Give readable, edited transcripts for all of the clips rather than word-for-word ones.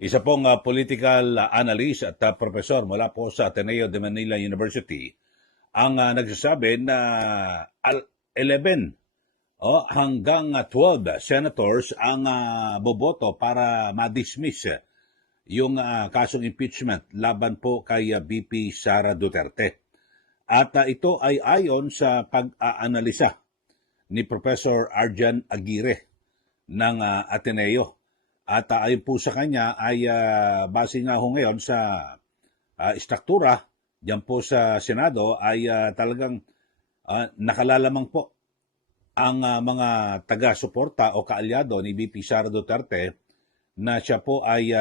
Isa pong political analyst at professor mula po sa Ateneo de Manila University ang nagsasabi na 11 hanggang 12 senators ang boboto para ma-dismiss yung kasong impeachment laban po kay VP Sara Duterte. At ito ay ayon sa pag-aanalisa ni Professor Arjan Aguirre ng Ateneo. At ayon po sa kanya ay base nga ho ngayon sa istruktura diyan po sa Senado ay talagang nakalalamang po ang mga taga-suporta o kaalyado ni VP Sara Duterte na siya po ay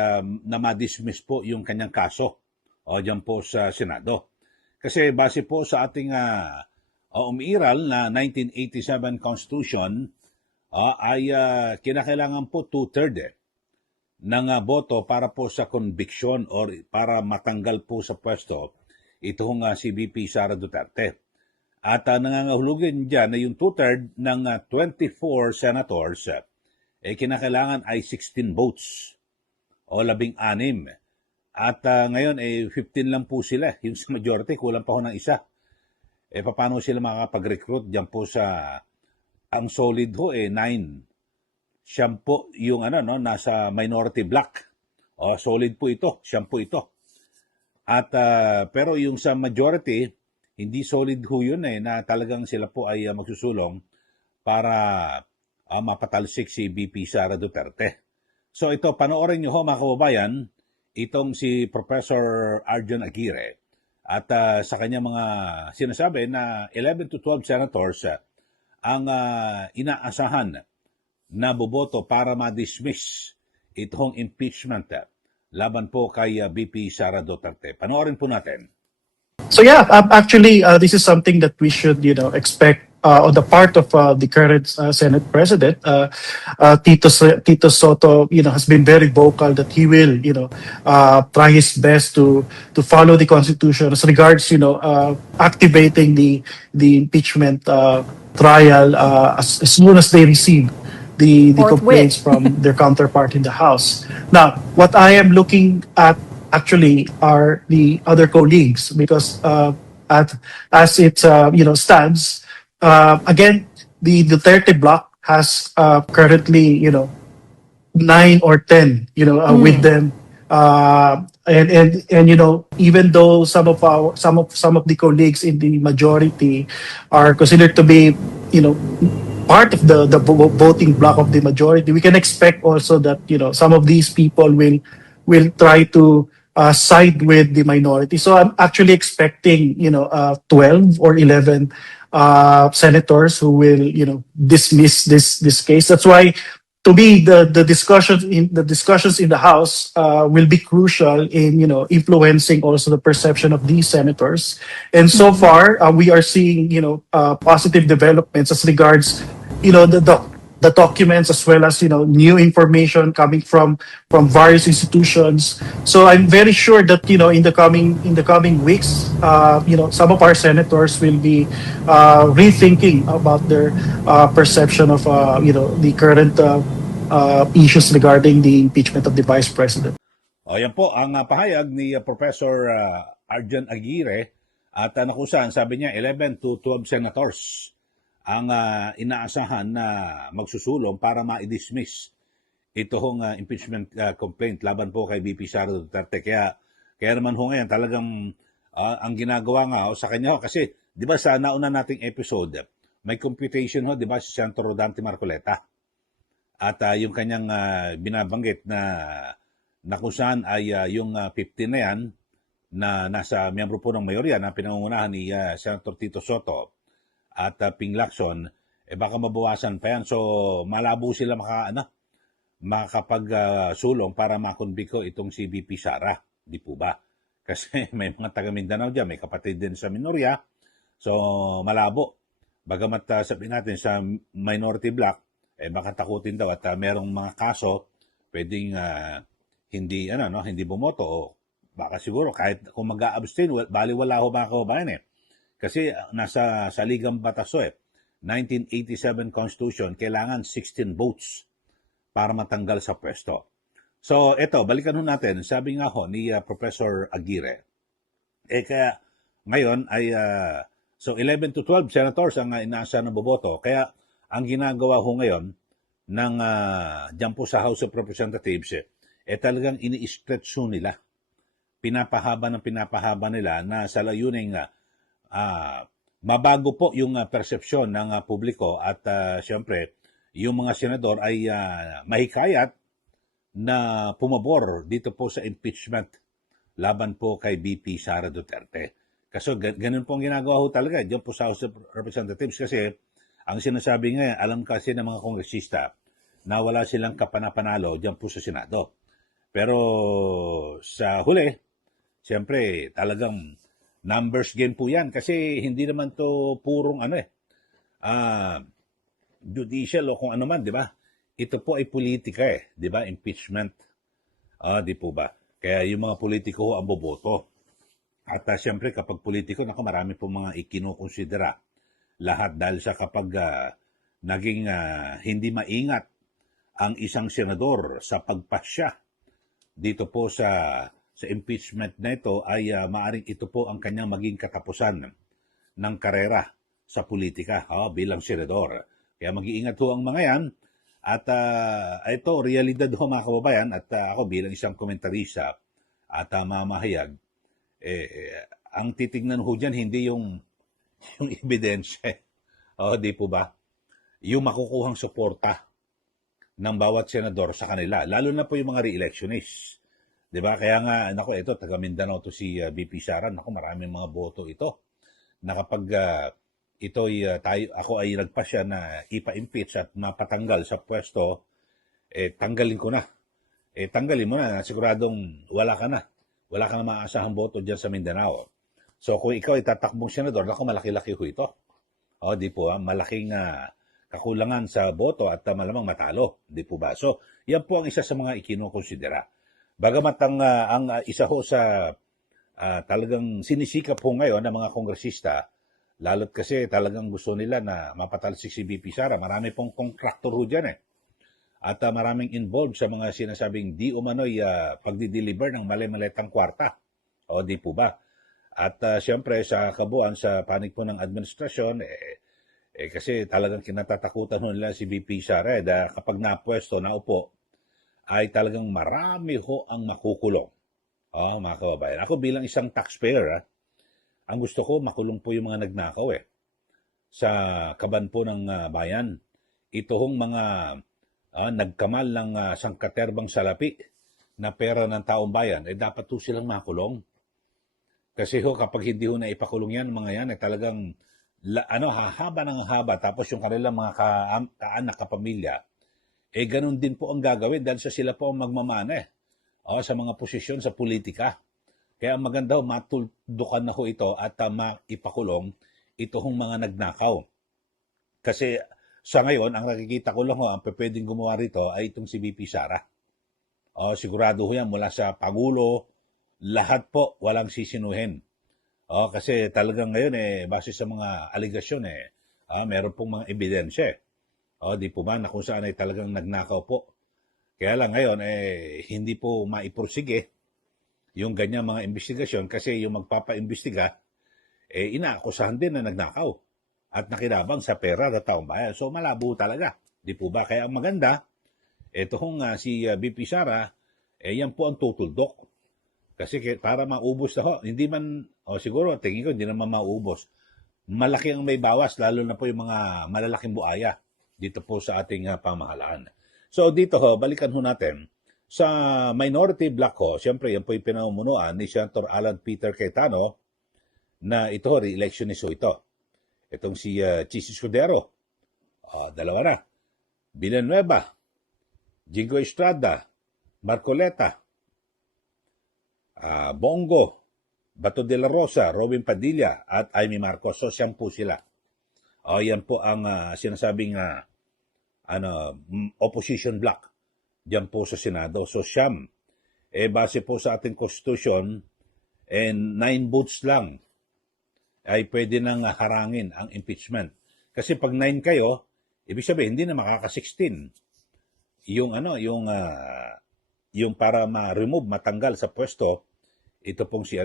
na-dismiss po yung kanyang kaso diyan po sa Senado. Kasi base po sa ating umiiral na 1987 Constitution ay kinakailangan po 2/3 ng boto para po sa conviction or para matanggal po sa pwesto itong si VP Sara Duterte. At nangangahulugan dyan na yung 2/3 ng 24 senators kinakailangan ay 16 votes o 16. At ngayon 15 lang po sila. Yung sa majority, kulang pa ho ng isa. Paano sila makakapag-recruit dyan po sa ang solid ho 9. Siyam po yung nasa minority block. Solid po ito, siyam po ito. At pero yung sa majority, hindi solid ho yun na talagang sila po ay magsusulong para mapatalsik si VP Sara Duterte. So ito, panoorin nyo ho mga kababayan, itong si Professor Arjan Aguirre at sa kanya mga sinasabi na 11 to 12 senators ang inaasahan na boboto para ma-dismiss itong impeachment laban po kay VP Sara Duterte. Panoorin po natin. So yeah, actually, this is something that we should, expect on the part of the current Senate President. Tito Soto, has been very vocal that he will, try his best to follow the Constitution as regards, activating the impeachment trial as soon as they receive the complaints from their counterpart in the House. Now, what I am looking at actually are the other colleagues because as it stands, again, the Duterte bloc has currently 9 or 10 with them. And even though some of the colleagues in the majority are considered to be part of the voting block of the majority, we can expect also that some of these people will try to side with the minority. So I'm actually expecting 12 or 11 senators who will dismiss this case. That's why, to me, the discussions in the House will be crucial in influencing also the perception of these senators. And so far, we are seeing positive developments as regards the documents, as well as new information coming from various institutions. So I'm very sure that in the coming weeks, some of our senators will be rethinking about their perception of the current issues regarding the impeachment of the Vice President. Yan po ang pahayag ni Professor Arjan Aguirre at nakusan, sabi niya 11 to 12 senators ang inaasahan na magsusulong para ma-dismiss itong impeachment complaint laban po kay VP Sara Duterte. Kaya naman ho ngayon talagang ang ginagawa nga sa kanya kasi di ba sa nauna nating episode may computation di ba si Senator Rodante Marcoleta at yung kanyang binabanggit na kung saan ay yung 15 na yan na nasa miyembro po ng mayorya na pinangungunahan ni Senator Tito Soto at Ping Lacson, baka mabawasan pa yan. So, malabo sila makapagsulong para makonbiko itong si VP Sara. Di po ba? Kasi may mga taga Mindanao dyan, may kapatid din sa minorya. So, malabo. Bagamat sabihin natin sa minority block, baka takutin daw at merong mga kaso pwedeng hindi bumoto o baka siguro kahit kung mag-a-abstain, baliwala ho mga kababayan Kasi nasa saligang batas 1987 Constitution, kailangan 16 votes para matanggal sa pwesto. So, eto, balikan ho natin. Sabi nga ho ni Professor Aguirre, kaya ngayon ay, so 11 to 12 senators ang inaasa ng boboto. Kaya ang ginagawa ho ngayon ng dyan po sa House of Representatives, talagang ini-stretch ho nila. Pinapahaba nila na sa layuning mabago po yung persepsyon ng publiko at siyempre, yung mga senador ay mahikayat na pumabor dito po sa impeachment laban po kay BP Sara Duterte. Kasi ganun po ang ginagawa ho talaga diyan po sa House of Representatives kasi ang sinasabi nga, alam kasi ng mga kongresista na wala silang kapanapanalo diyan po sa Senado. Pero sa huli, siyempre talagang numbers game po yan kasi hindi naman to purong judicial o kung ano man, di ba? Ito po ay politika di ba? Impeachment. Di po ba? Kaya yung mga politiko ang boboto. At siyempre kapag politiko, marami po mga ikinukonsidera. Lahat dahil sa kapag naging hindi maingat ang isang senador sa pagpasya dito po sa impeachment na ito ay maaring ito po ang kanyang maging katapusan ng karera sa politika bilang senador. Kaya mag-iingat ho ang mga yan. At ito, realidad ho mga kababayan, at ako bilang isang komentarista at mamahayag, ang titignan ho dyan, hindi yung ebidensya. Di po ba? Yung makukuhang suporta ng bawat senador sa kanila, lalo na po yung mga re-electionists. Di ba? Kaya nga, ito, taga Mindanao to si BP Sara, maraming mga boto ito. Na kapag ako ay nagpasya na ipa-impeach at mapatanggal sa pwesto, tanggalin ko na. Tanggalin mo na, siguradong wala ka na. Wala ka na maaasahang boto dyan sa Mindanao. So kung ikaw ay tatakbong senador, malaki-laki ho ito. Di po, malaking kakulangan sa boto at malamang matalo. Di po ba? So, yan po ang isa sa mga ikinukonsidera. Bagamat ang isa ho sa talagang sinisikap po ngayon ng mga kongresista, lalo't kasi talagang gusto nila na mapatalsik si BP Sara. Marami pong contractor ho dyan At maraming involved sa mga sinasabing di umano'y pagdi-deliver ng mali-maletang kwarta. Di po ba? At siyempre sa kabuuan, sa panig po ng administrasyon, kasi talagang kinatatakutan nila si BP Sara kapag napwesto, naupo, ay talagang marami ho ang makukulong. Mga kababayan. Ako bilang isang taxpayer, ang gusto ko makulong po yung mga nagnakaw sa kaban po ng bayan. Ito hong mga nagkamal ng sangkaterbang salapi na pera ng taong bayan, dapat po silang makulong. Kasi kapag hindi na ipakulong yan, mga yan, talagang hahaba ng haba, tapos yung kanilang mga kaanak, kapamilya, ganun din po ang gagawin dahil sila po ang magmamana sa mga posisyon sa politika. Kaya maganda matuldukan na ho ito at maipakulong ito hong mga nagnakaw. Kasi sa ngayon, ang nakikita ko lang ang pwedeng gumawa rito ay itong si BP Sara. Sigurado ho yan mula sa Pangulo, lahat po walang sisinuhin. Kasi talagang ngayon base sa mga aligasyon meron pong mga ebidensya. Di po ba na kung saan ay talagang nagnakaw po. Kaya lang ngayon hindi po maipursige yung ganyang mga investigasyon kasi yung magpapaimbestiga inaakusahan din na nagnakaw at nakinabang sa pera ng taong bayan. So malabo talaga. Di po ba? Kaya ang maganda, si BP Sara, yan po ang tutuldok. Kasi para maubos na ho, hindi man, siguro tingin ko hindi naman maubos. Malaki ang may bawas, lalo na po yung mga malalaking buaya dito po sa ating pamahalaan. So dito balikan ho natin. Sa minority block siyempre yan po yung pinamumunuan ni Senator Alan Peter Cayetano na ito, re-electionist ito. Itong si Chis Escudero, dalawa na. Villanueva, Jingo Estrada, Marcoleta, Bongo, Bato de la Rosa, Robin Padilla, at Amy Marcos. So, siyam po sila. Yan po ang sinasabing opposition block diyan po sa Senado. So, siyam. Base po sa ating Constitution, 9 votes lang ay pwede nang harangin ang impeachment. Kasi pag 9 kayo, ibig sabihin, hindi na makaka-16. Yung yung para ma-remove, matanggal sa pwesto, ito pong si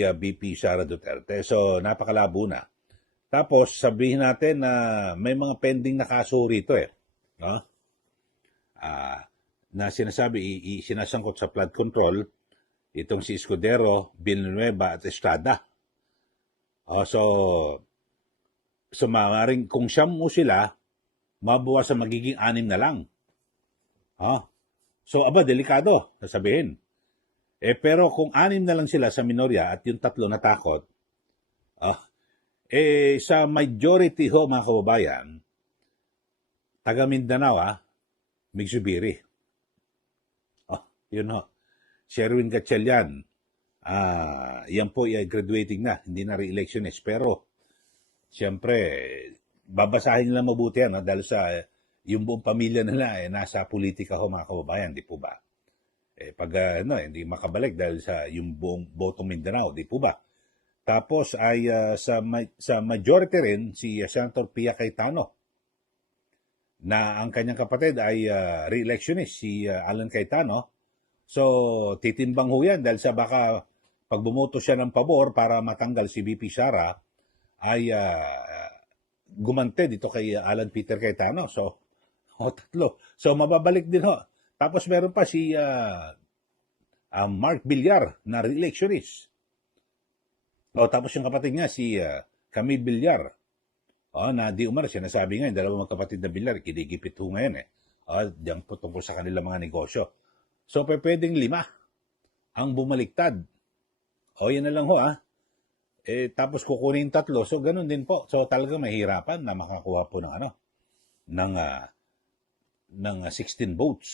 VP Sara Duterte. So, napakalabo na. Tapos, sabihin natin na may mga pending na kaso rito no? Na sinasabi, sinasangkot sa flood control, itong si Escudero, Villanueva at Estrada. So maaaring kung siyam mo sila, mabawas sa magiging 6 na lang. So, delikado, sasabihin. Pero kung 6 na lang sila sa minorya at yung 3 natakot, sa majority ho, mga kababayan, taga Mindanao, Migsubiri. Yun ho. Sherwin Gatchalian, yan po ay graduating na, hindi na re-electionist. Pero, siyempre, babasahin nila mabuti yan, dahil sa yung buong pamilya nila nasa politika ho, mga kababayan, di po ba? Pag hindi makabalik dahil sa yung buong botong Mindanao, di po ba? Tapos ay sa majority rin si Senator Pia Cayetano, na ang kanyang kapatid ay re-electionist, si Alan Cayetano. So, titimbang ho yan dahil sa baka pag bumoto siya ng pabor para matanggal si VP Sara, ay gumante dito kay Alan Peter Cayetano. So, 3. So, mababalik din ho. Tapos meron pa si Mark Villar na re-electionist. Tapos yung kapatid niya, si Camille Villar. Na di umar, sinasabi nga, yung dalawang magkapatid na Villar, kinigipit ho ngayon diyan po tungkol sa kanilang mga negosyo. So, pwedeng 5 ang bumaliktad. Yan na lang ho, tapos kukunin 3. So, ganun din po. So, talagang mahirapan na makakuha po ng 16 votes.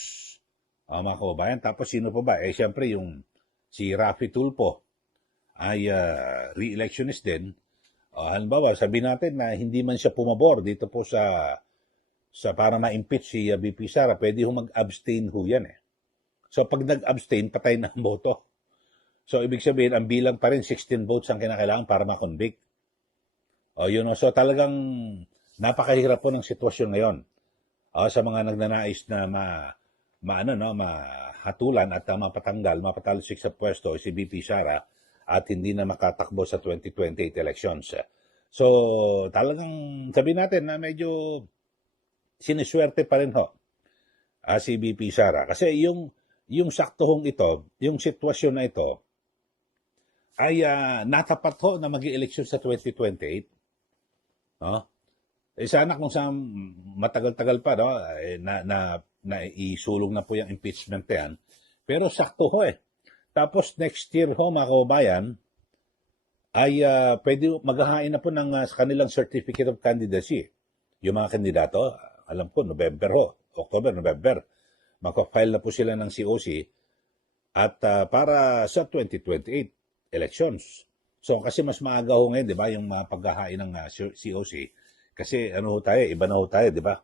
Mga kababayan. Tapos, sino pa ba? Siyempre, si Raffy Tulfo ay re-electionist din. Halimbawa, sabihin natin na hindi man siya pumabor dito po sa para ma-impeach si VP Sara, pwede ho mag-abstain ho yan So, pag nag-abstain, patay na ang boto. So, ibig sabihin, ang bilang pa rin, 16 votes ang kinakailangan para ma-convict. So, talagang napakahirap po ng sitwasyon ngayon. Sa mga nagnanais na mahatulan at mapatalsik sa pwesto si VP Sara at hindi na makatakbo sa 2028 elections. So, talagang sabihin natin na medyo siniswerte pa rin ho si VP Sara. Kasi yung saktohong ito, yung sitwasyon na ito, ay natapat ho na mag-i-eleksyon sa 2028. Sana kung sa matagal-tagal pa, na isulong na po yung impeachment yan. Pero sakto ho Tapos next year ho, mga kababayan, ay pwede maghahain na po ng kanilang certificate of candidacy. Yung mga kandidato, alam ko, October, November, magpa-file na po sila ng COC at para sa 2028 elections. So kasi mas maaga ho ngayon, di ba, yung paghahain ng COC. Kasi iba na ho tayo, di ba?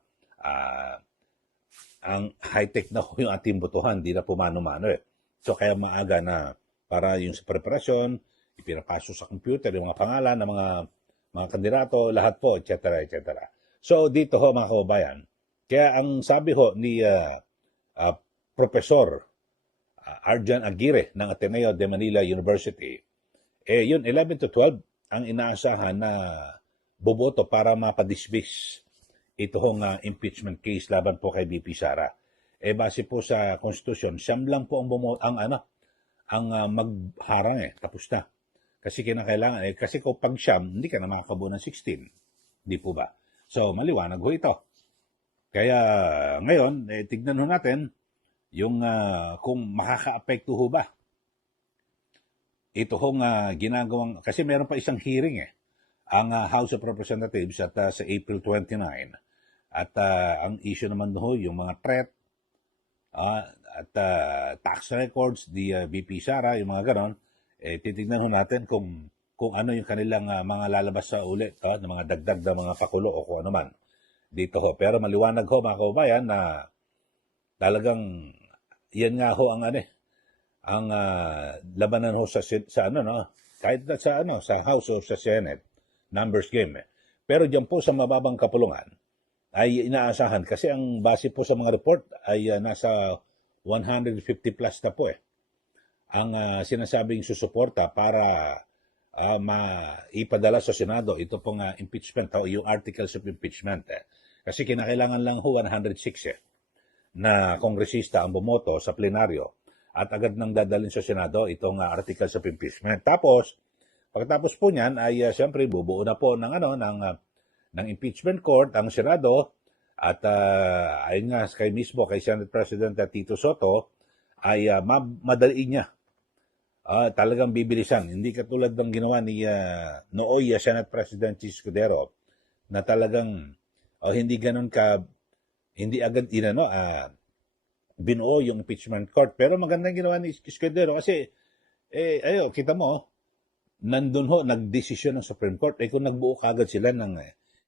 Ang high-tech na ho yung ating botohan, di na po mano-mano So kaya maaga na para yung sa preparasyon, ipinapasok sa computer yung mga pangalan ng mga kandidato, lahat po, etc. etc. So dito ho, mga kababayan, kaya ang sabi ho ni Professor Arjan Aguirre ng Ateneo de Manila University, yun 11 to 12 ang inaasahan na boboto para mapadismiss ito hong impeachment case laban po kay VP Sara. Base po sa konstitusyon, siyam lang po ang magharang tapos na. Kasi kinakailangan, kasi kung pag siyam, hindi ka na makakabuo ng 16. Di po ba? So, maliwanag ho ito. Kaya ngayon, tignan ho natin yung kung makaka-apekto ho ba. Ito hong ginagawang, kasi meron pa isang hearing ang House of Representatives at sa April 29. At ang issue naman ho, yung mga threat, at tax records, VP Sara, yung mga ganon, titignan ho natin kung ano yung kanilang mga lalabas sa ulit, ng mga dagdag na mga pakulo o kung ano man dito ho. Pero maliwanag ho, mga kababayan, na talagang yan nga ho ang labanan ho sa kahit sa House o sa Senate, numbers game. Pero diyan po sa mababang kapulungan ay inaasahan kasi ang base po sa mga report ay nasa 150 plus na po ang sinasabing susuporta para ipadala sa Senado ito pong impeachment o yung articles of impeachment. Kasi kinakailangan lang ho 106 na kongresista ang bumoto sa plenaryo at agad nang dadalhin sa Senado itong articles of impeachment. Tapos, pagkatapos po niyan ay siyempre bubuo na po ng impeachment court ang Senado at ayun nga kay Senate President Tito Soto ay madaliin niya. Talagang bibilisan. Hindi katulad ng ginawa ni nooy Senate President Escudero na talagang hindi ganun hindi agad binuo yung impeachment court. Pero magandang ginawa ni Escudero kasi kita mo, nandun ho, nagdesisyon ng Supreme Court. Kung nagbuo kagad sila ng